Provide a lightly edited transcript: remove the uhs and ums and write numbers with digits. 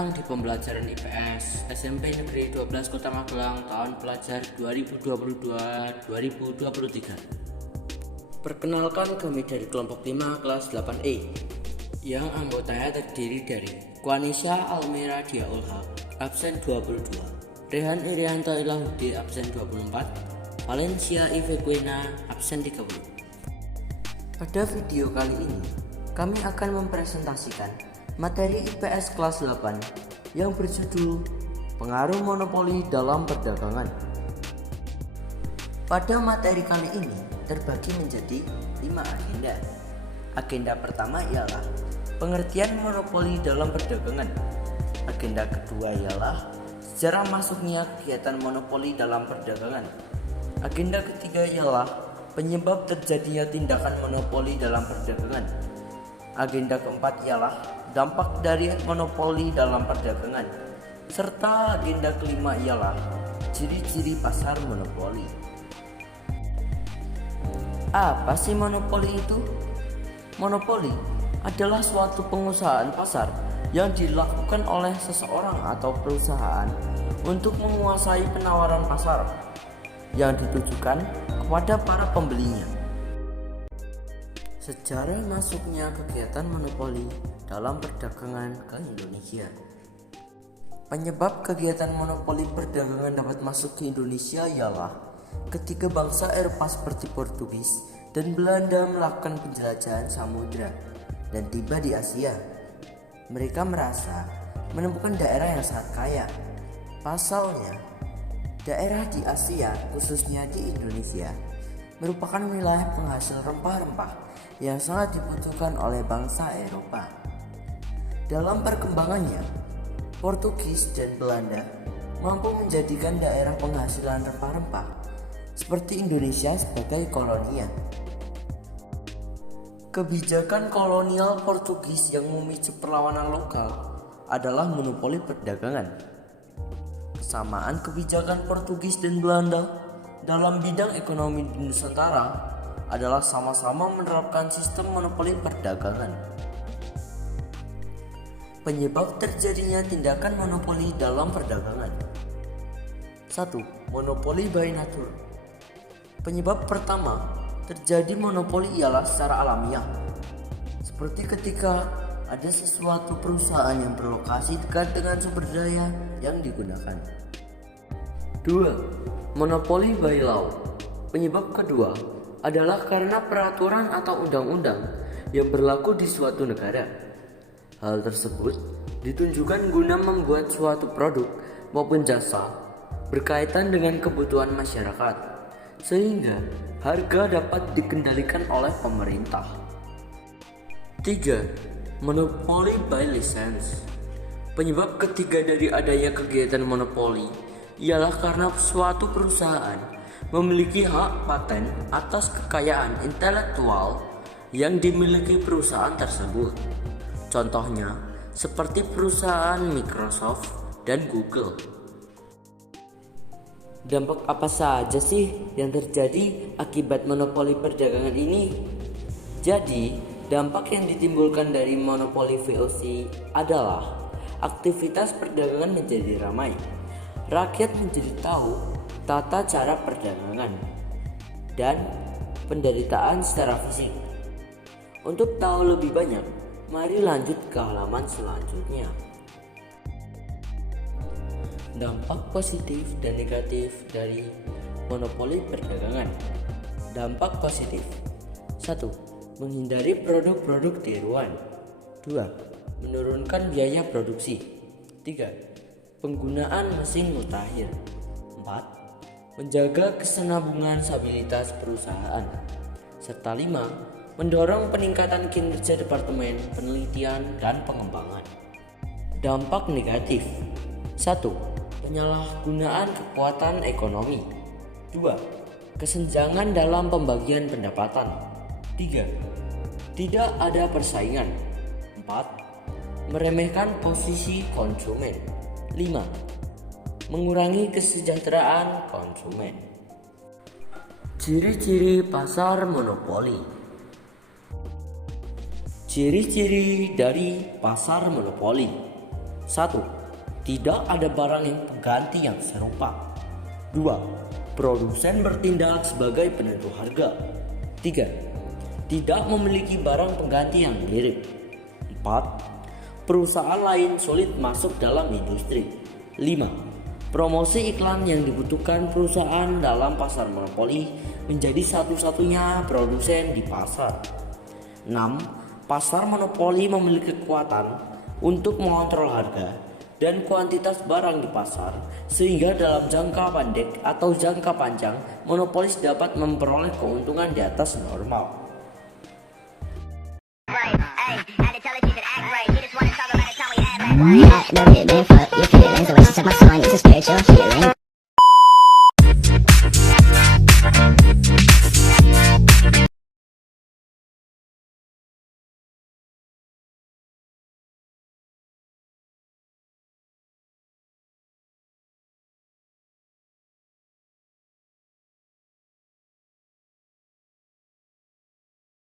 datang di pembelajaran IPS SMP Negeri 12 Kota Magelang tahun pelajar 2022-2023. Perkenalkan, kami dari kelompok 5 kelas 8E yang anggotanya terdiri dari Kwanisha Almira Diaul Haq absen 22, Rehan Irianto Ilahudi absen 24, Valencia Ivequena absen 30. Pada video kali ini kami akan mempresentasikan materi IPS kelas 8 yang berjudul Pengaruh Monopoli dalam Perdagangan. Pada materi kali ini terbagi menjadi 5 agenda. Agenda pertama ialah pengertian monopoli dalam perdagangan. Agenda kedua ialah sejarah masuknya kegiatan monopoli dalam perdagangan. Agenda ketiga ialah penyebab terjadinya tindakan monopoli dalam perdagangan. Agenda keempat ialah dampak dari monopoli dalam perdagangan, serta agenda kelima ialah ciri-ciri pasar monopoli. Apa sih monopoli itu? Monopoli adalah suatu pengusahaan pasar yang dilakukan oleh seseorang atau perusahaan untuk menguasai penawaran pasar yang ditujukan kepada para pembelinya. Sejarah masuknya kegiatan monopoli dalam perdagangan ke Indonesia. Penyebab kegiatan monopoli perdagangan dapat masuk ke Indonesia ialah ketika bangsa Eropa seperti Portugis dan Belanda melakukan penjelajahan samudra dan tiba di Asia. Mereka merasa menemukan daerah yang sangat kaya. Pasalnya, daerah di Asia, khususnya di Indonesia, merupakan wilayah penghasil rempah-rempah yang sangat dibutuhkan oleh bangsa Eropa. Dalam perkembangannya, Portugis dan Belanda mampu menjadikan daerah penghasilan rempah-rempah seperti Indonesia sebagai koloninya. Kebijakan kolonial Portugis yang memicu perlawanan lokal adalah monopoli perdagangan. Kesamaan kebijakan Portugis dan Belanda dalam bidang ekonomi di Nusantara adalah sama-sama menerapkan sistem monopoli perdagangan. Penyebab terjadinya tindakan monopoli dalam perdagangan. 1. Monopoli by nature. Penyebab pertama terjadi monopoli ialah secara alamiah, seperti ketika ada sesuatu perusahaan yang berlokasi dekat dengan sumber daya yang digunakan. 2. Monopoli by law. Penyebab kedua adalah karena peraturan atau undang-undang yang berlaku di suatu negara. Hal tersebut ditunjukkan guna membuat suatu produk maupun jasa berkaitan dengan kebutuhan masyarakat, sehingga harga dapat dikendalikan oleh pemerintah. 3. Monopoli by license. Penyebab ketiga dari adanya kegiatan monopoli ialah karena suatu perusahaan memiliki hak paten atas kekayaan intelektual yang dimiliki perusahaan tersebut. Contohnya seperti perusahaan Microsoft dan Google. Dampak apa saja sih yang terjadi akibat monopoli perdagangan ini? Jadi, dampak yang ditimbulkan dari monopoli VOC adalah aktivitas perdagangan menjadi ramai. Rakyat menjadi tahu tata cara perdagangan dan penderitaan secara fisik. Untuk tahu lebih banyak, mari lanjut ke halaman selanjutnya. Dampak positif dan negatif dari monopoli perdagangan. Dampak positif. 1. Menghindari produk-produk tiruan. 2. Menurunkan biaya produksi. 3. Penggunaan mesin mutakhir. 4. Menjaga kesinambungan stabilitas perusahaan. Serta 5. Mendorong peningkatan kinerja Departemen Penelitian dan Pengembangan. Dampak negatif. 1. Penyalahgunaan kekuatan ekonomi. 2. Kesenjangan dalam pembagian pendapatan. 3. Tidak ada persaingan. 4. Meremehkan posisi konsumen. 5. Mengurangi kesejahteraan konsumen. Ciri-ciri pasar monopoli. Ciri-ciri dari pasar monopoli. 1. Tidak ada barang yang pengganti yang serupa. 2. Produsen bertindak sebagai penentu harga. 3. Tidak memiliki barang pengganti yang mirip. 4. Perusahaan lain sulit masuk dalam industri. 5. Promosi iklan yang dibutuhkan perusahaan dalam pasar monopoli menjadi satu-satunya produsen di pasar. 6. Pasar monopoli memiliki kekuatan untuk mengontrol harga dan kuantitas barang di pasar, sehingga dalam jangka pendek atau jangka panjang monopolis dapat memperoleh keuntungan di atas normal. No, fuck your feelings. The way she took my song, it's a spiritual healing.